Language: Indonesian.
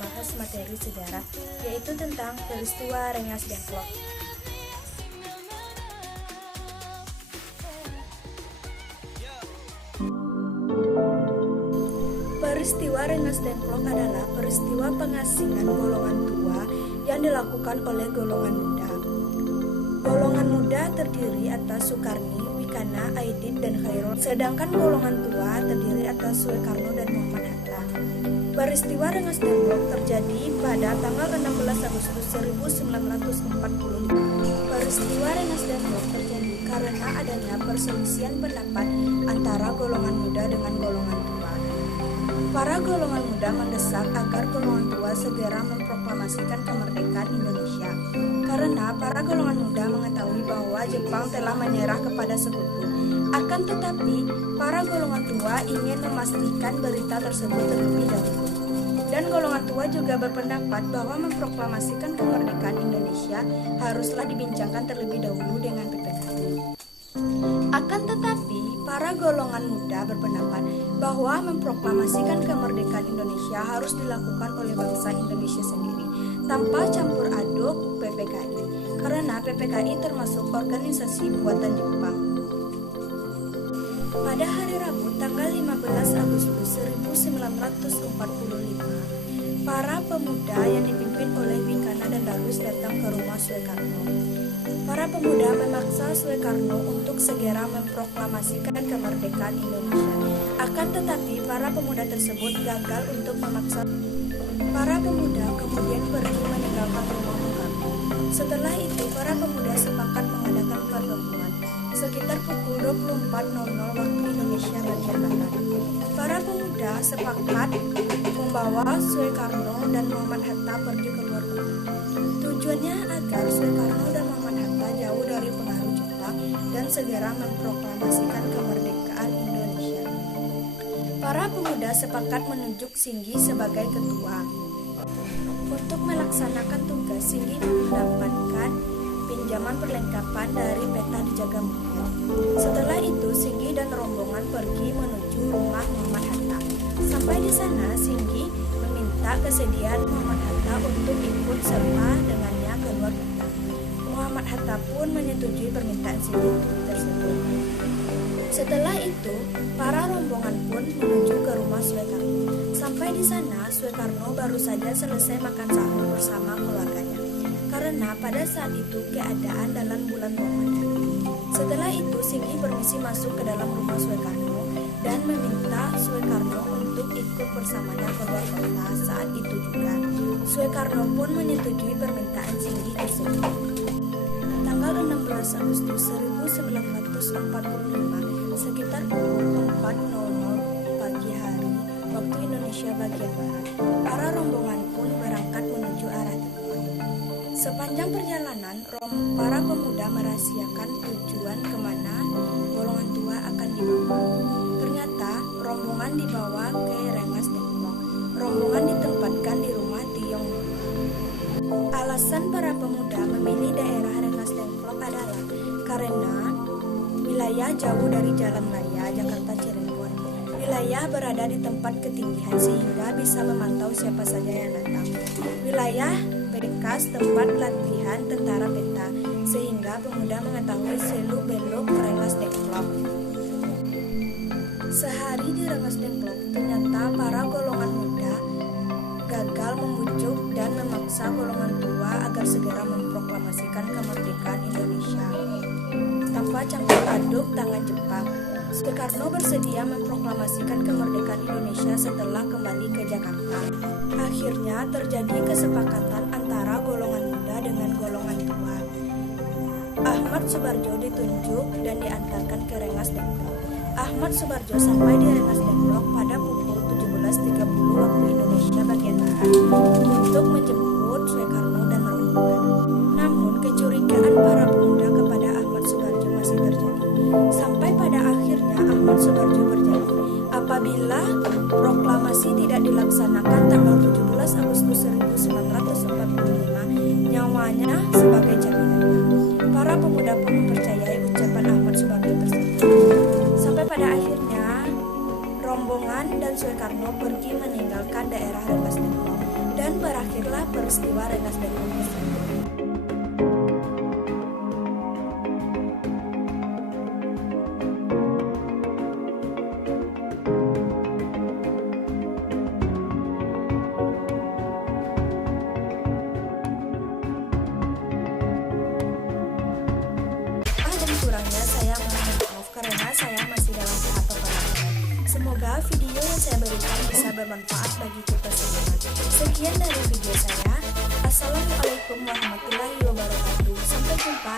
membahas materi sejarah, yaitu tentang peristiwa Rengas Dengklok. Peristiwa Rengas Dengklok adalah peristiwa pengasingan golongan tua yang dilakukan oleh golongan muda. Golongan muda terdiri atas Sukarni, Wikana, Aidit, dan Khairul, sedangkan golongan tua terdiri atas Soekarno dan Muhammad Hatta. Peristiwa Rengas Dengklok terjadi pada tanggal 16 Agustus 1945. Peristiwa Rengas Dengklok terjadi karena adanya perselisihan pendapat antara golongan muda dengan golongan tua. Para golongan muda mendesak agar golongan tua segera memproklamasikan kemerdekaan Indonesia, karena para golongan muda mengetahui bahwa Jepang telah menyerah kepada sekutu. Akan tetapi, para golongan tua ingin memastikan berita tersebut terlebih dahulu. Dan golongan tua juga berpendapat bahwa memproklamasikan kemerdekaan Indonesia haruslah dibincangkan terlebih dahulu dengan PPKI. Akan tetapi, para golongan muda berpendapat bahwa memproklamasikan kemerdekaan Indonesia harus dilakukan oleh bangsa Indonesia sendiri, tanpa campur aduk PPKI, karena PPKI termasuk organisasi buatan Jepang. Pada hari Rabu, tanggal 15 Agustus 1945, para pemuda yang dipimpin oleh Wikana dan Darwis datang ke rumah Soekarno. Para pemuda memaksa Soekarno untuk segera memproklamasikan kemerdekaan Indonesia. Akan tetapi, para pemuda tersebut gagal untuk memaksa. Para pemuda kemudian pergi meninggalkan rumah Soekarno. Setelah itu, para pemuda sepakat mengadakan pertemuan sekitar pukul 24.00 waktu Indonesia bagian barat. Para pemuda sepakat membawa Soekarno dan Muhammad Hatta pergi ke luar kota. Tujuannya agar Soekarno dan Muhammad Hatta jauh dari pengaruh Jepang dan segera memproklamasikan kemerdekaan Indonesia. Para pemuda sepakat menunjuk Singgi sebagai ketua. Untuk melaksanakan tugas, Singgi mendapatkan pinjaman perlengkapan dari peta di Jagamulia. Setelah itu, Singgi dan rombongan pergi menuju rumah Muhammad Hatta. Sampai di sana, Singgi meminta kesediaan Muhammad Hatta untuk ikut serta dengannya keluar kota. Muhammad Hatta pun menyetujui permintaan Singgi tersebut. Setelah itu, para rombongan pun menuju ke rumah Soekarno. Sampai di sana, Soekarno baru saja selesai makan sahur bersama keluarganya, karena pada saat itu keadaan dalam bulan Ramadan. Setelah itu, Singgi permisi masuk ke dalam rumah Soekarno dan meminta Soekarno untuk ikut bersamanya keluar kota. Saat itu juga, Soekarno pun menyetujui permintaan Singgi tersebut. Tanggal 16 Agustus 1945, sekitar pukul 4.00 pagi hari waktu Indonesia bagian barat, para rombongan pun berangkat menuju arah timur. Sepanjang perjalanan, para pemuda merahasiakan tujuan kemana golongan tua akan dibawa. Ternyata rombongan dibawa ke Rengas Dengklok. Rombongan ditempatkan di rumah Tiong. Alasan para pemuda memilih daerah Rengas Dengklok adalah karena wilayah jauh dari jalan raya Jakarta-Cirebon. Wilayah berada di tempat ketinggian sehingga bisa memantau siapa saja yang datang. Wilayah bekas tempat latihan tentara peta, sehingga pemuda mengetahui seluk-beluk Rengas Dengklok. Sehari di Rengas Dengklok, ternyata para golongan muda gagal membujuk dan memaksa golongan tua agar segera memproklamasikan kemerdekaan Indonesia. Tanpa campur aduk tangan Jepang, Soekarno bersedia memproklamasikan kemerdekaan Indonesia setelah kembali ke Jakarta. Akhirnya terjadi kesepakatan antara golongan muda dengan golongan tua. Ahmad Subarjo ditunjuk dan diantarkan ke Rengas Dengklok. Ahmad Subarjo sampai di Rengas Dengklok pada pukul 17.30 waktu Indonesia bagian barat untuk menjemput Soekarno dan rombongan. Namun kecurigaan para pemuda kepada Ahmad Subarjo masih terjadi. Sampai pada akhirnya Ahmad Subarjo berjanji, apabila proklamasi tidak dilaksanakan tanggal 17 Agustus 1945, nyawanya sebagai jaminannya. Para pemuda pun mempercayai ucapan Ahmad Subarjo tersebut. Sampai pada akhirnya rombongan dan Soekarno pergi meninggalkan daerah Rengas Dengklok dan berakhirlah peristiwa Rengas Dengklok tersebut. Kurangnya saya mohon maaf karena saya masih dalam tahap pembahasan. Semoga video yang saya berikan bisa bermanfaat bagi kita semua. Sekian dari video saya. Assalamualaikum warahmatullahi wabarakatuh. Sampai jumpa